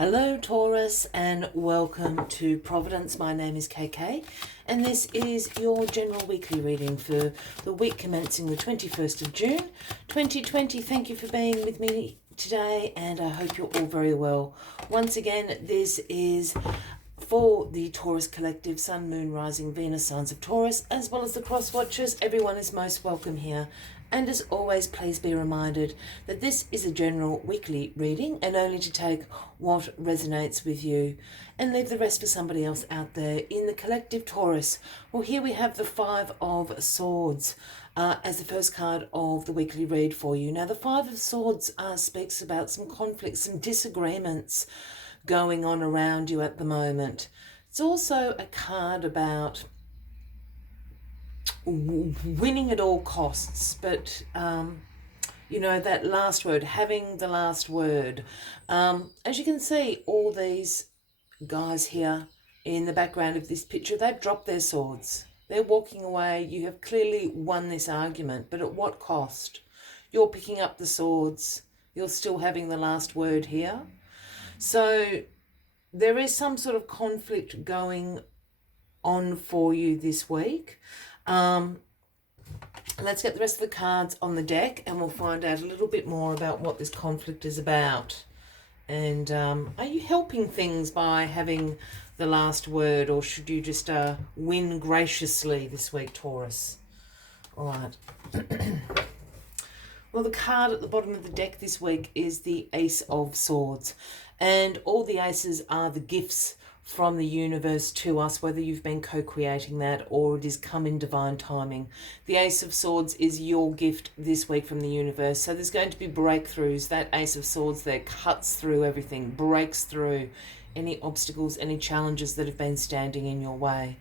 Hello Taurus and welcome to Providence. My name is KK and this is your general weekly reading for the week commencing the 21st of June 2020. Thank you for being with me today and I hope you're all very well. Once again, this is for the Taurus Collective, Sun, Moon, Rising, Venus, signs of Taurus, as well as the cross watchers. Everyone is most welcome here. And as always, please be reminded that this is a general weekly reading and only to take what resonates with you and leave the rest for somebody else out there. In the collective Taurus, well, here we have the Five of Swords as the first card of the weekly read for you. Now, the Five of Swords speaks about some conflicts, some disagreements going on around you at the moment. It's also a card about winning at all costs, but you know, that last word, having the last word. As you can see, all these guys here in the background of this picture, they've dropped their swords. They're walking away. You have clearly won this argument, but at what cost? You're picking up the swords. You're still having the last word here. So there is some sort of conflict going on for you this week. Let's get the rest of the cards on the deck and we'll find out a little bit more about what this conflict is about. And are you helping things by having the last word, or should you just win graciously this week, Taurus? All right. Well, the card at the bottom of the deck this week is the Ace of Swords. And all the aces are the gifts from the universe to us, whether you've been co-creating that or it has come in divine timing. The Ace of Swords is your gift this week from the universe. So there's going to be breakthroughs. That Ace of Swords there cuts through everything, breaks through any obstacles, any challenges that have been standing in your way.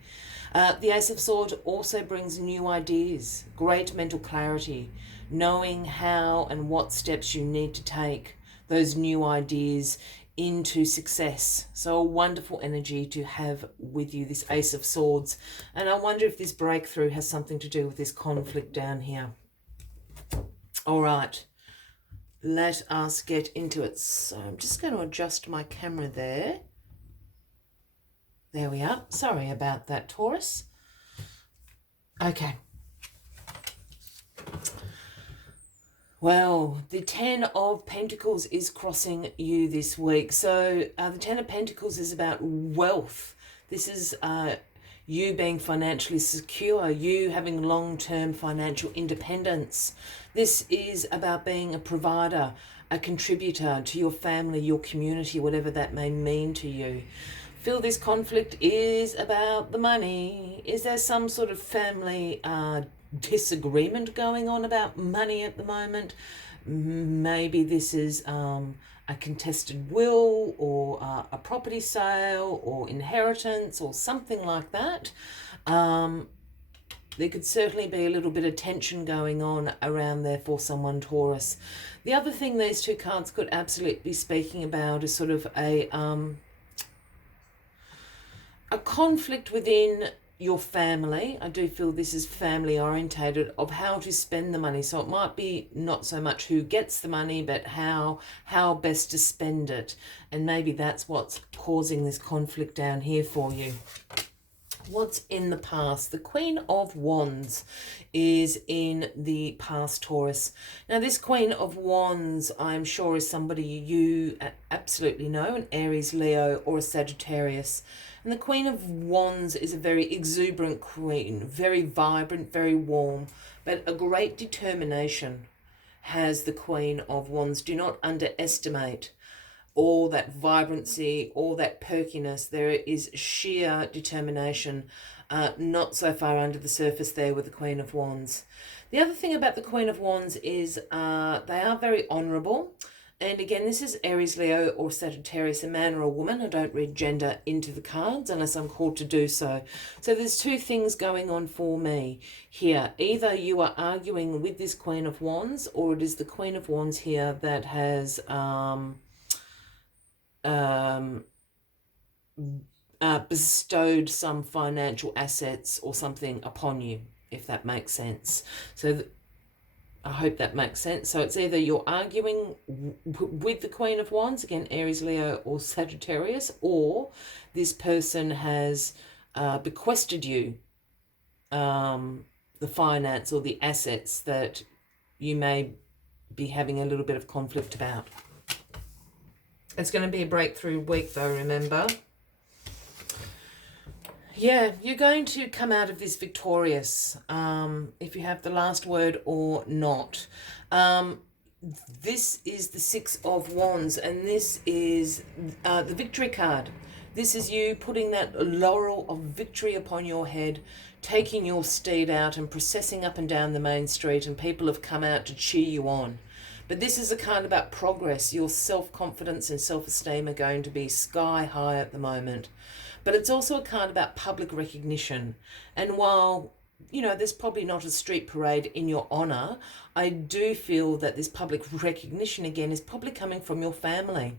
The Ace of Swords also brings new ideas, great mental clarity, knowing how and what steps you need to take those new ideas into success. So a wonderful energy to have with you, this Ace of Swords. And I wonder if this breakthrough has something to do with this conflict down here. All right, let us get into it. So I'm just going to adjust my camera there. There we are. Sorry about that, Taurus. Okay. Well, the Ten of Pentacles is crossing you this week. So the Ten of Pentacles is about wealth. This is you being financially secure, you having long-term financial independence. This is about being a provider, a contributor to your family, your community, whatever that may mean to you. Feel this conflict is about the money. Is there some sort of family disagreement going on about money at the moment? Maybe this is a contested will or a property sale or inheritance or something like that. There could certainly be a little bit of tension going on around there for someone, Taurus. The other thing these two cards could absolutely be speaking about is sort of a conflict within your family. I do feel this is family orientated, of how to spend the money. So it might be not so much who gets the money, but how best to spend it. And maybe that's what's causing this conflict down here for you. What's in the past? The Queen of Wands is in the past, Taurus. Now, this Queen of Wands, I'm sure, is somebody you absolutely know, an Aries, Leo, or a Sagittarius. And the Queen of Wands is a very exuberant queen, very vibrant, very warm, but a great determination has the Queen of Wands. Do not underestimate all that vibrancy, all that perkiness. There is sheer determination, not so far under the surface there with the Queen of Wands. The other thing about the Queen of Wands is they are very honourable. And again, this is Aries, Leo, or Sagittarius, a man or a woman. I don't read gender into the cards unless I'm called to do so. So there's two things going on for me here. Either you are arguing with this Queen of Wands, or it is the Queen of Wands here that has bestowed some financial assets or something upon you, if that makes sense. So I hope that makes sense. So it's either you're arguing with the Queen of Wands, again, Aries, Leo, or Sagittarius, or this person has bequested you the finance or the assets that you may be having a little bit of conflict about. It's going to be a breakthrough week though, remember. Yeah, you're going to come out of this victorious, if you have the last word or not. This is the Six of Wands, and this is the victory card. This is you putting that laurel of victory upon your head, taking your steed out and processing up and down the main street, and people have come out to cheer you on. But this is a card about progress. Your self-confidence and self-esteem are going to be sky high at the moment. But it's also a card about public recognition. And while, you know, there's probably not a street parade in your honour, I do feel that this public recognition, again, is probably coming from your family.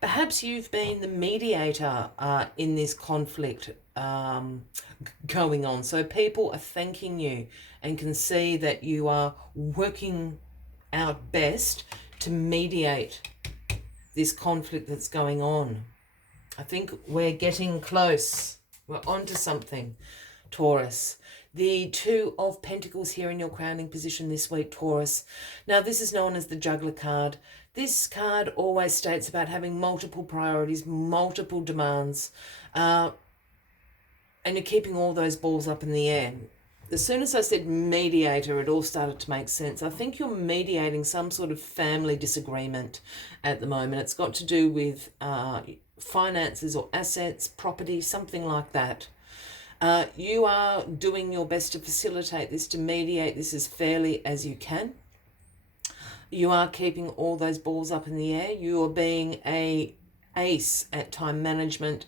Perhaps you've been the mediator in this conflict going on. So people are thanking you and can see that you are working out best to mediate this conflict that's going on. I think we're getting close. We're onto something, Taurus. The Two of Pentacles here in your crowning position this week, Taurus. Now, this is known as the Juggler card. This card always states about having multiple priorities, multiple demands, and you're keeping all those balls up in the air. As soon as I said mediator, it all started to make sense. I think you're mediating some sort of family disagreement at the moment. It's got to do with finances or assets, property, something like that. You are doing your best to facilitate this, to mediate this as fairly as you can. You are keeping all those balls up in the air. You are being an ace at time management,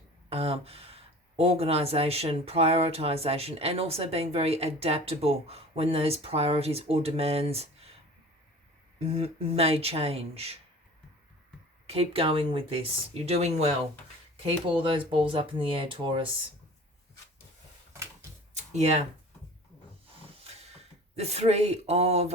organisation, prioritisation, and also being very adaptable when those priorities or demands may change. Keep going with this. You're doing well. Keep all those balls up in the air, Taurus. Yeah. The Three of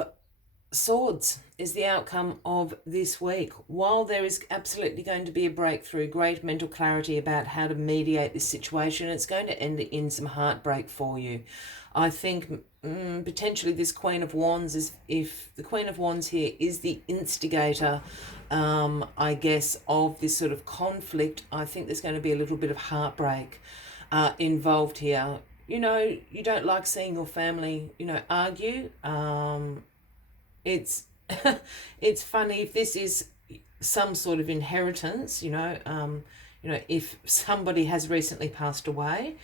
Swords is the outcome of this week. While there is absolutely going to be a breakthrough, great mental clarity about how to mediate this situation, it's going to end in some heartbreak for you. I think potentially this Queen of Wands is, if the Queen of Wands here is the instigator, I guess, of this sort of conflict, I think there's going to be a little bit of heartbreak involved here. You know, you don't like seeing your family, you know, argue. It's it's funny if this is some sort of inheritance, you know, if somebody has recently passed away,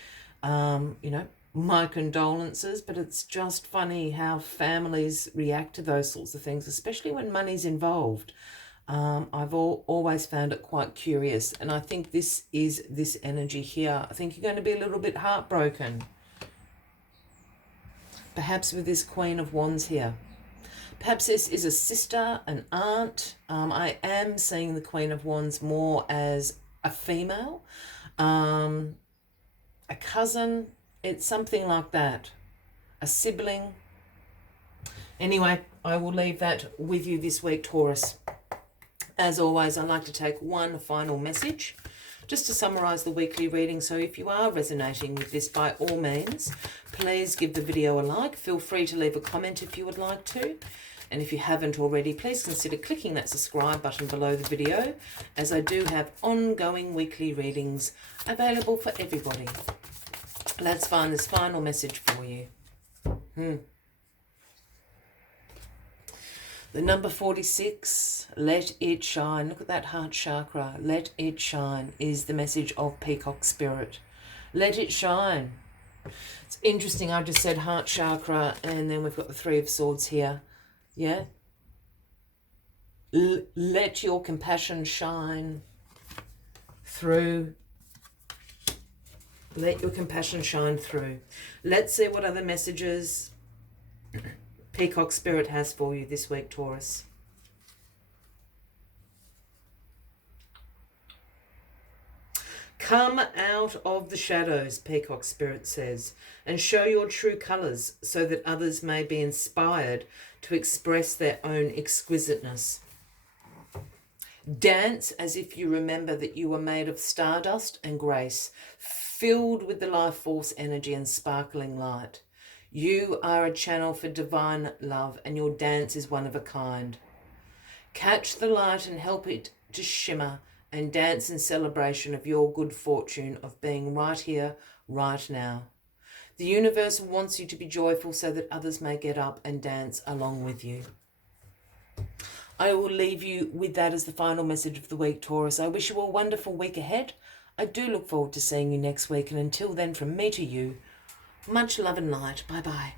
you know, my condolences, but it's just funny how families react to those sorts of things, especially when money's involved. I've always found it quite curious, and I think this is this energy here. I think you're going to be a little bit heartbroken, perhaps with this Queen of Wands here. Perhaps this is a sister, an aunt. I am seeing the Queen of Wands more as a female, a cousin. It's something like that, a sibling. Anyway, I will leave that with you this week, Taurus. As always, I'd like to take one final message just to summarise the weekly reading. So if you are resonating with this, by all means, please give the video a like. Feel free to leave a comment if you would like to. And if you haven't already, please consider clicking that subscribe button below the video, as I do have ongoing weekly readings available for everybody. Let's find this final message for you. The number 46, let it shine. Look at that heart chakra. Let it shine is the message of Peacock Spirit. Let it shine. It's interesting. I just said heart chakra, and then we've got the Three of Swords here. Yeah. Let your compassion shine through. Let your compassion shine through. Let's see what other messages Peacock Spirit has for you this week, Taurus. Come out of the shadows, Peacock Spirit says, and show your true colours so that others may be inspired to express their own exquisiteness. Dance as if you remember that you are made of stardust and grace, filled with the life force energy and sparkling light. You are a channel for divine love, and your dance is one of a kind. Catch the light and help it to shimmer, and dance in celebration of your good fortune of being right here, right now. The universe wants you to be joyful so that others may get up and dance along with you. I will leave you with that as the final message of the week, Taurus. I wish you a wonderful week ahead. I do look forward to seeing you next week, and until then, from me to you, much love and light. Bye-bye.